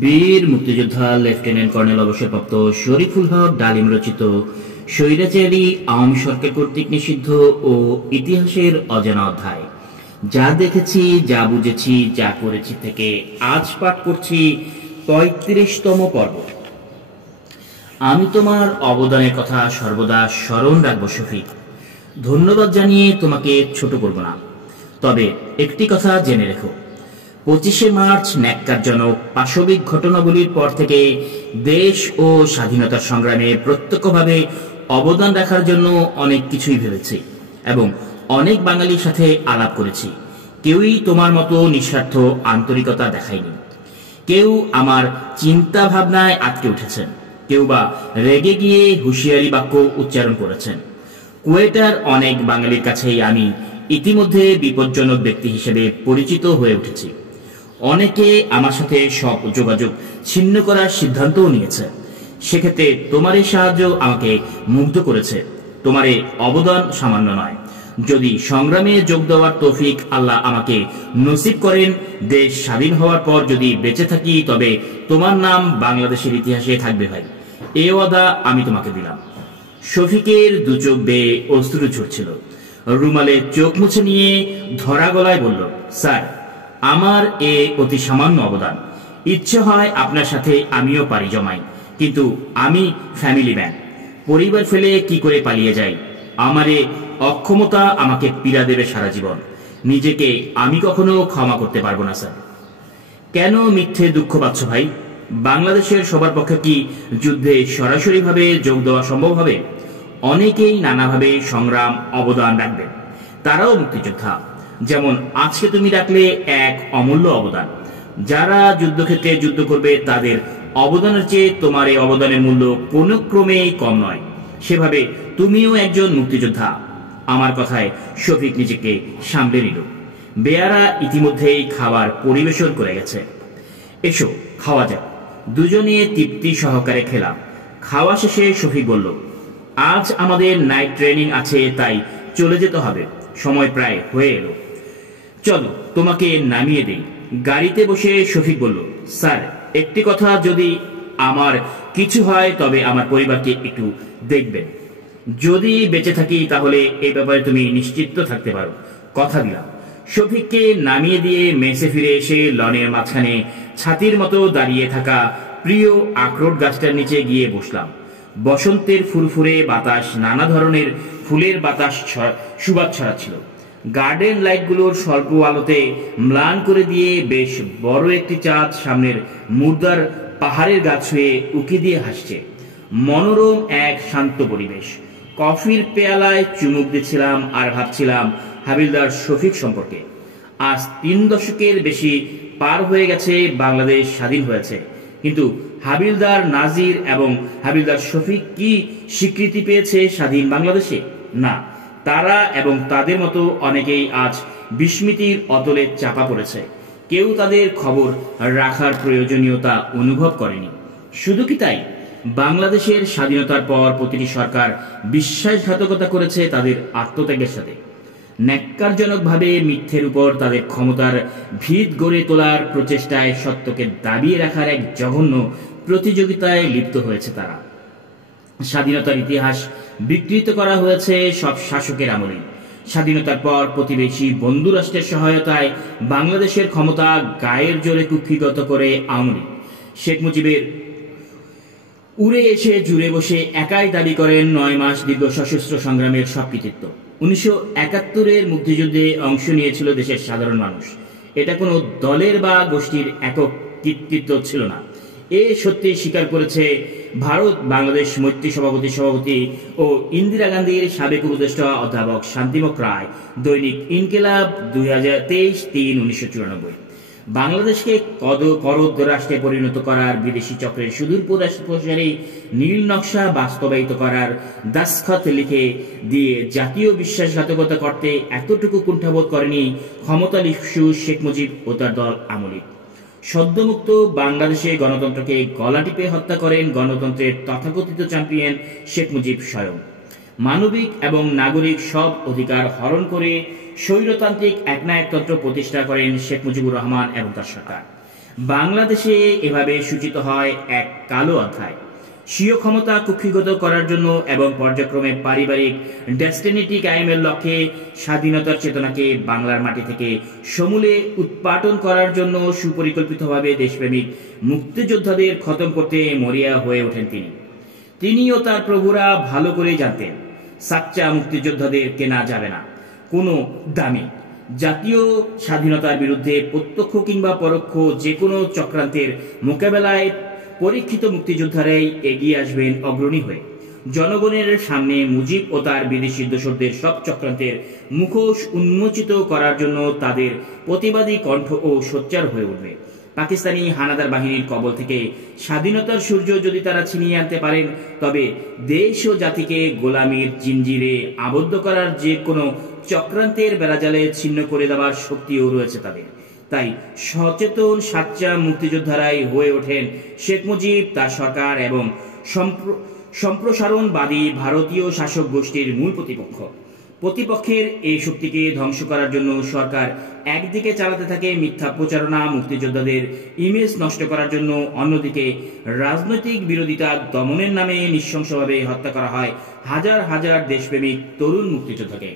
বীর মুক্তিযোদ্ধা lieutenant colonel অবসরপ্রাপ্ত শরীফুল হক ডালিম রচিত স্বৈরাচারী আওয়ামী সরকার কর্তৃক নিষিদ্ধ ও ইতিহাসের অজানা অধ্যায়, যা দেখেছি, যা বুঝেছি, যা করেছি থেকে আজ পাঠ করছি ৩৫তম পর্ব। আমি তোমার অবদানের কথা সর্বদা স্মরণ রাখবো শফিক। ধন্যবাদ জানিয়ে তোমাকে ছোট করব না, তবে একটি কথা জেনে রেখো, ২৫শে মার্চ ন্যাক্কারজনক পাশবিক ঘটনাবলীর পর থেকে দেশ ও স্বাধীনতার সংগ্রামে প্রত্যক্ষভাবে অবদান রাখার জন্য অনেক কিছুই ভেবেছি এবং অনেক বাঙালির সাথে আলাপ করেছি। কেউই তোমার মতো নিঃস্বার্থ আন্তরিকতা দেখায়নি। কেউ আমার চিন্তা ভাবনায় আটকে উঠেছেন, কেউ বা রেগে গিয়ে হুঁশিয়ারি বাক্য উচ্চারণ করেছেন। কুয়েটার অনেক বাঙালির কাছেই আমি ইতিমধ্যে বিপজ্জনক ব্যক্তি হিসেবে পরিচিত হয়ে উঠেছি। অনেকে আমার সাথে সব যোগাযোগ ছিন্ন করার সিদ্ধান্তও নিয়েছে। সেক্ষেত্রে তোমার এই সাহায্য আমাকে মুগ্ধ করেছে। তোমার এই অবদান সামান্য নয়। যদি সংগ্রামে যোগ দেওয়ার তৌফিক আল্লাহ আমাকে নসিব করেন, দেশ স্বাধীন হওয়ার পর যদি বেঁচে থাকি, তবে তোমার নাম বাংলাদেশের ইতিহাসে থাকবে ভাই। এ ওয়াদা আমি তোমাকে দিলাম। শফিকের দু চোখ বেয়ে অশ্রু ঝরছিল। রুমালে চোখ মুছে নিয়ে ধরা গলায় বলল, স্যার, আমার এ অতি সামান্য অবদান। ইচ্ছে হয় আপনার সাথে আমিও পাড়ি জমাই, কিন্তু আমি ফ্যামিলি ম্যান। পরিবার ফেলে কি করে পালিয়ে যাই? আমার এ অক্ষমতা আমাকে পীড়া দেবে সারা জীবন। নিজেকে আমি কখনো ক্ষমা করতে পারবো না স্যার। কেন মিথ্যে দুঃখ পাচ্ছ ভাই? বাংলাদেশের সবার পক্ষে কি যুদ্ধে সরাসরিভাবে যোগ দেওয়া সম্ভব হবে? অনেকেই নানাভাবে সংগ্রাম অবদান রাখবেন। তারাও মুক্তিযোদ্ধা। যেমন আজকে তুমি রাখলে এক অমূল্য অবদান। যারা যুদ্ধক্ষেত্রে যুদ্ধ করবে তাদের অবদানের চেয়ে তোমার এই অবদানের মূল্য কোনো ক্রমেই কম নয়। সেভাবে তুমিও একজন মুক্তিযোদ্ধা। আমার কথায় শফিক নিজেকে সামলে নিল। বেয়ারা ইতিমধ্যেই খাবার পরিবেশন করে গেছে। এসো খাওয়া যাক। দুজনে তৃপ্তি সহকারে খেলাম। খাওয়া শেষে শফিক বলল, আজ আমাদের নাইট ট্রেনিং আছে, তাই চলে যেতে হবে। সময় প্রায় হয়ে এলো। চলো তোমাকে নামিয়ে দেই। গাড়িতে বসে শফিক বলল, স্যার, একটি কথা, যদি আমার কিছু হয় তবে আমার পরিবারকে একটু দেখবেন। যদি বেঁচে থাকি তাহলে এই ব্যাপারে তুমি নিশ্চিত থাকতে পারো, কথা দিলাম। শফিককে নামিয়ে দিয়ে মেসে ফিরে এসে লনের মাঝখানে ছাতির মতো দাঁড়িয়ে থাকা প্রিয় আখরোট গাছটার নিচে গিয়ে বসলাম। বসন্তের ফুরফুরে বাতাস নানা ধরনের ফুলের বাতাস সুবাস ছড়াচ্ছিল। গার্ডেন লাইটগুলোর স্বল্প আলোতে ম্লান করে দিয়ে বেশ বড় একটি চাঁদ সামনের মুর্দার পাহাড়ের গাছ হয়ে উকি দিয়ে হাসছে। মনোরম এক শান্ত পরিবেশ। কফির পেয়ালায় চুমুক দিচ্ছিলাম আর ভাবছিলাম হাবিলদার শফিক সম্পর্কে। আজ ৩ দশকের বেশি পার হয়ে গেছে বাংলাদেশ স্বাধীন হয়েছে, কিন্তু হাবিলদার নাজির এবং হাবিলদার শফিক কি স্বীকৃতি পেয়েছে স্বাধীন বাংলাদেশে? না, তারা এবং তাদের মতো অনেকেই আজ বিস্মৃতির অতলে চাপা পড়েছে। কেউ তাদের খবর রাখার প্রয়োজনীয়তা অনুভব করেনি। শুধু কি তাই, বাংলাদেশের স্বাধীনতার পর প্রতিটি সরকার বিশ্বাসঘাতকতা করেছে তাদের আত্মত্যাগের সাথে। ন্যাক্কারজনকভাবে মিথ্যের উপর তাদের ক্ষমতার ভিত গড়ে তোলার প্রচেষ্টায় সত্যকে দাবিয়ে রাখার এক জঘন্য প্রতিযোগিতায় লিপ্ত হয়েছে তারা। স্বাধীনতার ইতিহাস বিকৃত করা হয়েছে সব শাসকের আমলে। স্বাধীনতার পর প্রতিবেশী বন্ধু রাষ্ট্রের সহায়তায় বাংলাদেশের ক্ষমতা গায়ের জোরে কুক্ষিগত করে আওয়ামী লীগ। শেখ মুজিবের উড়ে এসে জুড়ে বসে একাই দাবি করেন ৯ মাস দীর্ঘ সশস্ত্র সংগ্রামের সব কৃতিত্ব। ১৯৭১-এর মুক্তিযুদ্ধে অংশ নিয়েছিল দেশের সাধারণ মানুষ। এটা কোনো দলের বা গোষ্ঠীর একক কৃতিত্ব ছিল না। এ সত্যি স্বীকার করেছে ভারত বাংলাদেশ মৈত্রী সভাপতি ও ইন্দিরা গান্ধীর সাবেক উপদেষ্টা অধ্যাপক শান্তিমুখ রায় দৈনিক ইনকিলাব ২০২৩-৩/১৯৯৪। বাংলাদেশকে করদ রাষ্ট্রে পরিণত করার বিদেশি চক্রের সুদূর প্রসারী নীল নকশা বাস্তবায়িত করার দাসখত লিখে দিয়ে জাতীয় বিশ্বাসঘাতকতা করতে এতটুকু কুণ্ঠাবোধ করেনি ক্ষমতালিপ্সু শেখ মুজিব ও তার দল আওয়ামী লীগ। সদ্যমুক্ত বাংলাদেশে গণতন্ত্রকে গলা টিপে হত্যা করেন গণতন্ত্রের তথাকথিত চ্যাম্পিয়ন শেখ মুজিব স্বয়ং। মানবিক এবং নাগরিক সব অধিকার হরণ করে স্বৈরতান্ত্রিক একনায়কতন্ত্র প্রতিষ্ঠা করেন শেখ মুজিবুর রহমান এবং তার সরকার। বাংলাদেশে এভাবে সূচিত হয় এক কালো অধ্যায়। স্বীয় ক্ষমতা কুক্ষিগত করার জন্য এবং পর্যায়ক্রমে পারিবারিক ডেস্টিনিটি কায়েমের লক্ষ্যে স্বাধীনতার চেতনাকে বাংলার মাটি থেকে সমূলে উৎপাটন করার জন্য সুপরিকল্পিতভাবে দেশপ্রেমিক মুক্তিযোদ্ধাদের খতম করতে মরিয়া হয়ে ওঠেন তিনি ও তার প্রভুরা ভালো করেই জানতেন সাচ্চা মুক্তিযোদ্ধাদের কেনা যাবে না কোনো দামে। জাতীয় স্বাধীনতার বিরুদ্ধে প্রত্যক্ষ কিংবা পরোক্ষ যে কোনো চক্রান্তের মোকাবেলায় পরীক্ষিত মুক্তিযোদ্ধারাই এগিয়ে আসবেন অগ্রণী হয়ে। জনগণের সামনে মুজিব ও তার বিদেশি দোসরদের সব চক্রান্তের মুখোশ উন্মোচিত করার জন্য তাদের প্রতিবাদী কণ্ঠ ও সোচ্চার হয়ে উঠবে। পাকিস্তানি হানাদার বাহিনীর কবল থেকে স্বাধীনতার সূর্য যদি তারা ছিনিয়ে আনতে পারেন, তবে দেশ ও জাতিকে গোলামির জিঞ্জিরে আবদ্ধ করার যে কোনো চক্রান্তের বেড়াজালে ছিন্ন করে দেওয়ার শক্তিও রয়েছে তাদের। তাই সচেতন সাচ্চা মুক্তিযোদ্ধারাই হয়ে ওঠেন শেখ মুজিব, তার সরকার এবং সম্প্রসারণবাদী ভারতীয় শাসক গোষ্ঠীর মূল প্রতিপক্ষের এই শক্তিকে ধ্বংস করার জন্য সরকার একদিকে চালাতে থাকে মিথ্যা প্রচারণা, মুক্তিযোদ্ধাদের ইমেজ নষ্ট করার জন্য অন্যদিকে রাজনৈতিক বিরোধিতা দমনের নামে নৃশংসভাবে হত্যা করা হয় হাজার হাজার দেশপ্রেমিক তরুণ মুক্তিযোদ্ধাকে।